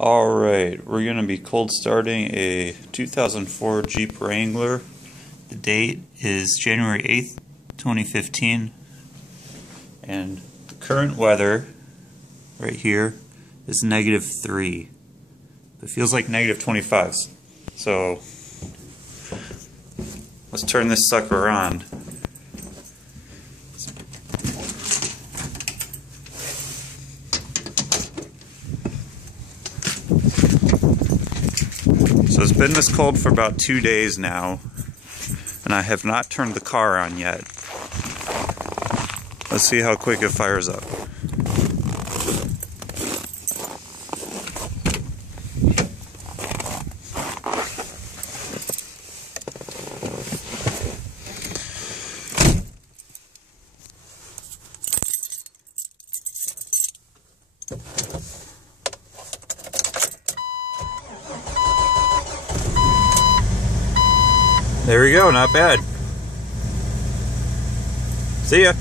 Alright, we're going to be cold starting a 2004 Jeep Wrangler. The date is January 8th, 2015. And the current weather, right here, is -3. It feels like -25s. So, let's turn this sucker on. So it's been this cold for about 2 days now, and I have not turned the car on yet. Let's see how quick it fires up. There we go, not bad. See ya.